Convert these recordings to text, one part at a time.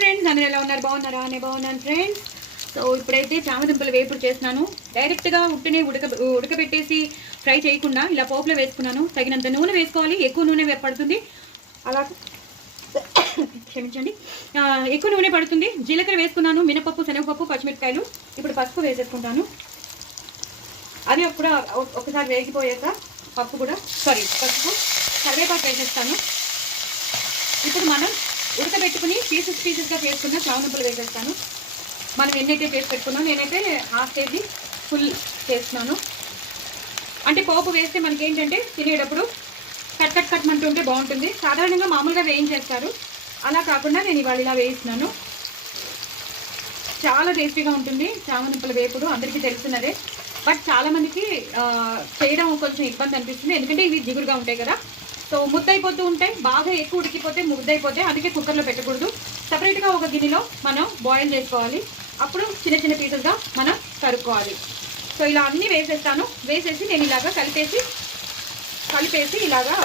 Friends, అందరూ ఎలా ఉన్నారు? బాగున్నారా? నేను బాగున్నాను ఫ్రెండ్స్. సో ఇప్పుడైతే చామదుంపలు వేపుడు చేస్తున్నాను. డైరెక్ట్గా ఉట్టినే ఉడకబెట్టేసి ఫ్రై చేయకుండా ఇలా పోపులో వేసుకున్నాను. తగినంత నూనె వేసుకోవాలి, ఎక్కువ నూనె పడుతుంది. అలా క్షమించండి, ఎక్కువ నూనె పడుతుంది. జీలకర్ర వేసుకున్నాను, మినపప్పు, శనగపప్పు, పచ్చిమిరపకాయలు. ఇప్పుడు పసుపు వేసేసుకుంటాను. అది కూడా ఒకసారి వేగిపోయాక పసుపు, కరివేపాకు వేసేస్తాను. ఇప్పుడు మనం ఉడకబెట్టుకుని పీసెస్గా చేసుకున్న చామదుంపలు వేసేస్తాను. మనం ఎన్నైతే చేసి పెట్టుకున్నాం, నేనైతే ½ కేజీ ఫుల్ చేస్తున్నాను. అంటే పోపు వేస్తే మనకి ఏంటంటే తినేటప్పుడు కట్ మంటుంటే బాగుంటుంది. సాధారణంగా మామూలుగా వేయించేస్తారు, అలా కాకుండా నేను ఇవాళ ఇలా వేయిస్తున్నాను. చాలా టేస్టీగా ఉంటుంది చామదుంపల వేపుడు, అందరికీ తెలుసున్నదే. బట్ చాలామందికి చేయడం కొంచెం ఇబ్బంది అనిపిస్తుంది, ఎందుకంటే ఇవి జిగురుగా ఉంటాయి కదా. సో ముద్దయిపోతూ ఉంటాయి, బాగా ఎక్కువ ఉడికిపోతే ముద్దయిపోతే, అందుకే కుక్కర్లో పెట్టకూడదు. సపరేట్గా ఒక గిన్నెలో మనం బాయిల్ చేసుకోవాలి. అప్పుడు చిన్న చిన్న పీసెస్గా మనం తరుక్కోవాలి. సో ఇలా అన్నీ వేసేస్తాను. వేసేసి నేను ఇలాగా కలిపేసి ఇలాగా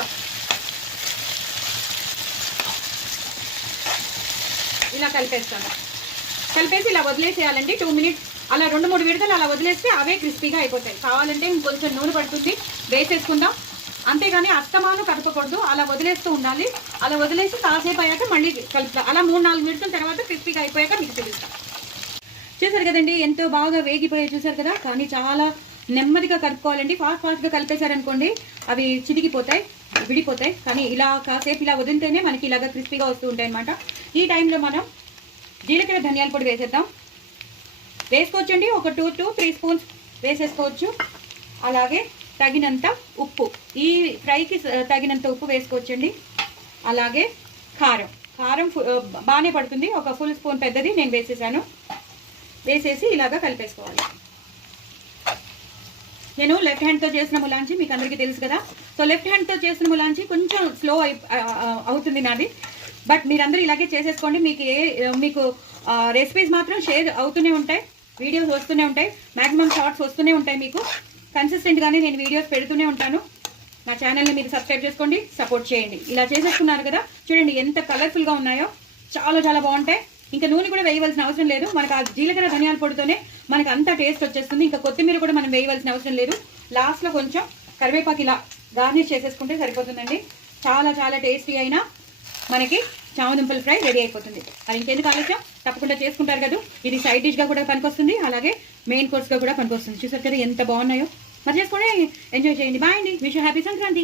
ఇలా కలిపేసి ఇలా వదిలేసేయాలండి. 2 మినిట్స్ అలా 2-3 విడతలు అలా వదిలేస్తే అవే క్రిస్పీగా అయిపోతాయి. కావాలంటే ఇంకొంచెం నూనె పడుతుంది, వేసేసుకుందాం. అంతేగాని అస్తమానం కలపకూడదు, అలా వదిలేస్తూ ఉండాలి. అలా వదిలేసి కాసేపు అయ్యాక మళ్ళీ కలుపుతా. అలా 3-4 మినిట్ల తర్వాత క్రిస్పీగా అయిపోయాక మీకు చూపిస్తాం. చూసారు కదండి, ఎంతో బాగా వేగిపోయాయి చూసారు కదా. కానీ చాలా నెమ్మదిగా కలుపుకోవాలండి. ఫాస్ట్గా కలిపేశారనుకోండి అవి చితికిపోతాయి, విడిపోతాయి. కానీ ఇలా కాసేపు ఇలా వదిలితేనే మనకి ఇలాగ క్రిస్పీగా వస్తూ ఉంటాయి అన్నమాట. ఈ టైంలో మనం జీలకర్ర ధనియాల పొడి వేసేద్దాం. వేసుకోవచ్చండి, ఒక 2-3 స్పూన్స్ వేసేసుకోవచ్చు. అలాగే తగినంత ఉప్పు, ఈ ఫ్రైకి తగినంత ఉప్పు వేసుకోవచ్చండి. అలాగే కారం బాగానే పడుతుంది, ఒక ఫుల్ స్పూన్ పెద్దది నేను వేసేసాను. వేసేసి ఇలాగా కలిపేసుకోవాలి. నేను లెఫ్ట్ హ్యాండ్తో చేసిన ములాంచి మీకు అందరికీ తెలుసు కదా. సో లెఫ్ట్ హ్యాండ్తో చేసిన ములాంచి కొంచెం స్లో అవుతుంది నాది. బట్ మీరందరూ ఇలాగే చేసేసుకోండి. మీకు రెసిపీస్ మాత్రం షేర్ అవుతూనే ఉంటాయి, వీడియోస్ వస్తూనే ఉంటాయి, మ్యాక్సిమం షార్ట్స్ వస్తూనే ఉంటాయి. మీకు కన్సిస్టెంట్గానే నేను వీడియోస్ పెడుతూనే ఉంటాను. నా ఛానల్ని మీరు సబ్స్క్రైబ్ చేసుకోండి, సపోర్ట్ చేయండి. ఇలా చేసేసుకున్నారు కదా, చూడండి ఎంత కలర్ఫుల్గా ఉన్నాయో, చాలా చాలా బాగుంటాయి. ఇంకా నూనె కూడా వేయవలసిన అవసరం లేదు, మనకు ఆ జీలకర్ర ధనియాల పొడితోనే మనకు అంత టేస్ట్ వచ్చేస్తుంది. ఇంకా కొత్తిమీర కూడా మనం వేయవలసిన అవసరం లేదు. లాస్ట్లో కొంచెం కరివేపాకు ఇలా గార్నిష్ చేసేసుకుంటే సరిపోతుందండి. చాలా చాలా టేస్టీ అయినా మనకి చామదుంపల ఫ్రై రెడీ అయిపోతుంది. అది ఇంకెందుకు ఆలస్యం, తప్పకుండా చేసుకుంటారు కదా. ఇది సైడ్ డిష్గా కూడా పనికొస్తుంది, అలాగే మెయిన్ కోర్స్గా కూడా పనికొస్తుంది. చూసారు కదా ఎంత బాగున్నాయో. మరి చేసుకొని ఎంజాయ్ చేయండి. బాయ్ అండి, విష్ హ్యాపీ సంక్రాంతి.